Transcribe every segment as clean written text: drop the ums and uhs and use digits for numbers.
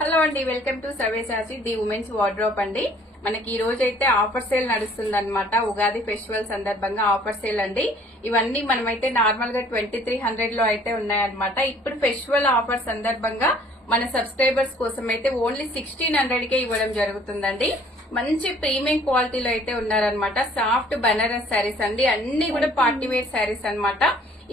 Hello అండి, welcome to Savyasachi the women's wardrobe అండి. మనకి ఈ రోజు అయితే ఆఫర్ సేల్ నడుస్తుంది అనమాట. ఉగాది ఫెస్టివల్ సందర్భంగా ఆఫర్ సేల్ అండి. ఇవన్నీ మనమైతే నార్మల్ గా 2300 లో అయితే ఉన్నాయన్నమాట. ఇప్పుడు ఫెస్టివల్ ఆఫర్ సందర్భంగా మన సబ్స్క్రైబర్స్ కోసం అయితే ఓన్లీ 1600 కే ఇవ్వడం జరుగుతుందండి. మంచి ప్రీమియం క్వాలిటీలో అయితే ఉన్నారనమాట. సాఫ్ట్ బనారస్ శారీస్ అండి, అన్ని కూడా పార్టీ వేర్ శారీస్ అన్నమాట.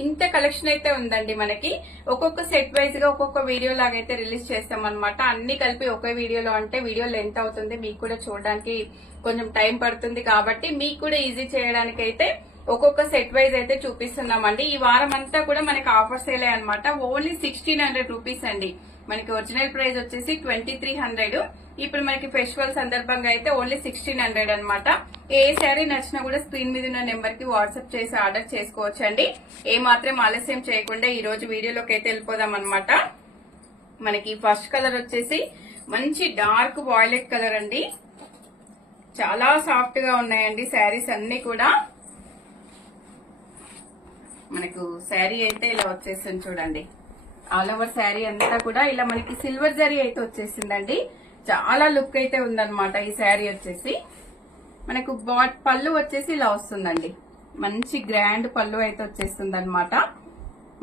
ఇంత కలెక్షన్ అయితే ఉందండి. మనకి ఒక్కొక్క సెట్ వైజ్ గా ఒక్కొక్క వీడియో లాగా అయితే రిలీజ్ చేస్తాం అనమాట. అన్ని కలిపి ఒకే వీడియోలో అంటే వీడియో లెంత్ అవుతుంది, మీకు కూడా చూడడానికి కొంచెం టైం పడుతుంది. కాబట్టి మీకు కూడా ఈజీ చేయడానికి అయితే ఒక్కొక్క సెట్ వైజ్ అయితే చూపిస్తున్నామండి. ఈ వారం అంతా కూడా మనకి ఆఫర్ సేలే అనమాట. ఓన్లీ 1600 రూపీస్ అండి. మనకి ఒరిజినల్ ప్రైస్ వచ్చేసి 2300. ఇప్పుడు మనకి ఫెస్టివల్ సందర్భంగా అయితే ఓన్లీ 1600 అనమాట. ఏ శారీ నచ్చినా కూడా స్క్రీన్ మీద ఉన్న నెంబర్ కి వాట్సాప్ చేసి ఆర్డర్ చేసుకోవచ్చు అండి. ఏ మాత్రం ఆలస్యం చేయకుండా ఈ రోజు వీడియోలోకి అయితే వెళ్ళిపోదాం అనమాట. మనకి ఫస్ట్ కలర్ వచ్చేసి మంచి డార్క్ వాయిలెట్ కలర్ అండి. చాలా సాఫ్ట్ గా ఉన్నాయండి శారీస్ అన్ని కూడా. మనకు శారీ అయితే ఇలా వచ్చేసింది చూడండి. ఆల్ ఓవర్ శారీ అంతా కూడా ఇలా మనకి సిల్వర్ జరీ అయితే వచ్చేసిందండి. చాలా లుక్ అయితే ఉందన్నమాట. ఈ శారీ వచ్చేసి మనకు పళ్ళు వచ్చేసి ఇలా వస్తుందండి. మంచి గ్రాండ్ పళ్ళు అయితే వచ్చేస్తుంది అనమాట.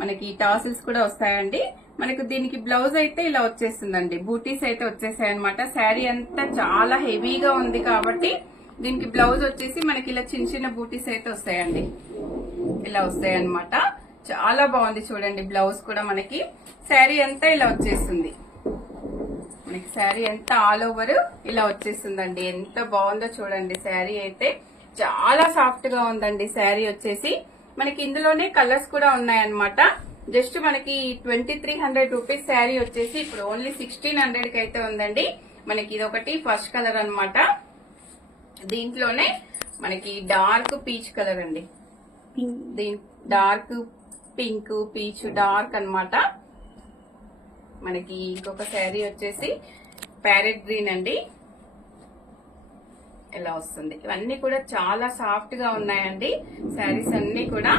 మనకి టాసిల్స్ కూడా వస్తాయండి. మనకు దీనికి బ్లౌజ్ అయితే ఇలా వచ్చేస్తుందండి. బూటీస్ అయితే వచ్చేసాయన్నమాట. శారీ అంతా చాలా హెవీగా ఉంది కాబట్టి దీనికి బ్లౌజ్ వచ్చేసి మనకి ఇలా చిన్న చిన్న బూటీస్ అయితే వస్తాయండి. ఇలా వస్తాయన్నమాట. చాలా బాగుంది చూడండి. బ్లౌజ్ కూడా మనకి శారీ అంతా ఇలా వచ్చేస్తుంది. మనకి శారీ అంతా ఆల్ ఓవర్ ఇలా వచ్చేస్తుందండి. ఎంత బాగుందో చూడండి. శారీ అయితే చాలా సాఫ్ట్ గా ఉందండి. శారీ వచ్చేసి మనకి ఇందులోనే కలర్స్ కూడా ఉన్నాయన్నమాట. జస్ట్ మనకి 2300 రూపీస్ శారీ వచ్చేసి ఇప్పుడు ఓన్లీ 1600 కి అయితే ఉందండి. మనకి ఇది ఒకటి ఫస్ట్ కలర్ అనమాట. దీంట్లోనే మనకి డార్క్ పీచ్ కలర్ అండి. డార్క్ పింక్ పీచ్ డార్క్ అన్నమాట. మనకి ఇంకొక శారీ వచ్చేసి ప్యారెట్ గ్రీన్ అండి. ఇలా వస్తుంది. ఇవన్నీ కూడా చాలా సాఫ్ట్ గా ఉన్నాయండి శారీస్ అన్ని కూడా.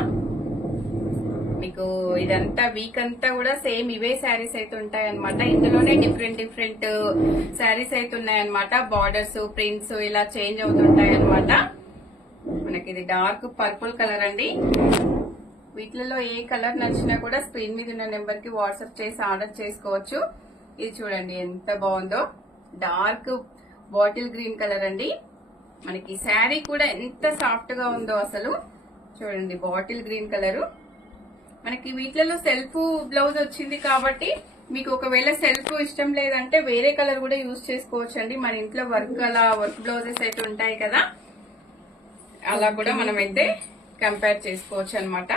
మీకు ఇదంతా వీక్ అంతా కూడా సేమ్ ఇవే శారీస్ అయితే ఉంటాయన్నమాట. ఇందులోనే డిఫరెంట్ డిఫరెంట్ శారీస్ అయితే ఉన్నాయన్నమాట. బార్డర్స్ ప్రింట్స్ ఇలా చేంజ్ అవుతుంటాయి అనమాట. మనకి ఇది డార్క్ పర్పుల్ కలర్ అండి. వీటిలో ఏ కలర్ నచ్చినా కూడా స్క్రీన్ మీద ఉన్న నెంబర్ కి వాట్సాప్ చేసి ఆర్డర్ చేసుకోవచ్చు. ఇది చూడండి ఎంత బాగుందో. డార్క్ బాటిల్ గ్రీన్ కలర్ అండి. మనకి శారీ కూడా ఎంత సాఫ్ట్ గా ఉందో అసలు చూడండి. Bottle green colour. మనకి వీటిలో సెల్ఫ్ బ్లౌజ్ వచ్చింది కాబట్టి మీకు ఒకవేళ సెల్ఫ్ ఇష్టం లేదంటే వేరే కలర్ కూడా యూజ్ చేసుకోవచ్చు అండి. మన ఇంట్లో వర్క్ బ్లౌజెస్ అయితే ఉంటాయి కదా, అలా కూడా మనమైతే కంపేర్ చేసుకోవచ్చు అనమాట.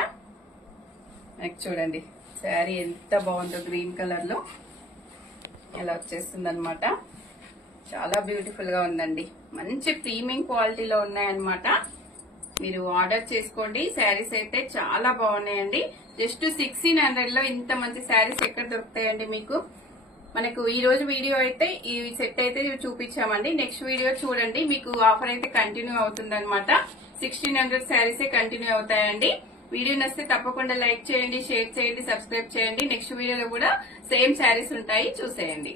నెక్స్ట్ చూడండి శారీ ఎంత బాగుందో. గ్రీన్ కలర్ లో ఇలా వచ్చేస్తుంది అనమాట. చాలా బ్యూటిఫుల్ గా ఉందండి. మంచి ప్రీమియం క్వాలిటీలో ఉన్నాయన్నమాట. మీరు ఆర్డర్ చేసుకోండి. శారీస్ అయితే చాలా బాగున్నాయండి. జస్ట్ 1600 లో ఇంత మంచి శారీస్ ఎక్కడ దొరుకుతాయండి మీకు. మనకు ఈ రోజు వీడియో అయితే ఈ సెట్ అయితే చూపించామండి. నెక్స్ట్ వీడియో చూడండి. మీకు ఆఫర్ అయితే కంటిన్యూ అవుతుంది అనమాట. 1600 శారీసే కంటిన్యూ అవుతాయండి. వీడియో నచ్చితే తప్పకుండా లైక్ చేయండి, షేర్ చేయండి, సబ్స్క్రైబ్ చేయండి. నెక్స్ట్ వీడియోలో కూడా సేమ్ శారీస్ ఉంటాయి, చూసేయండి.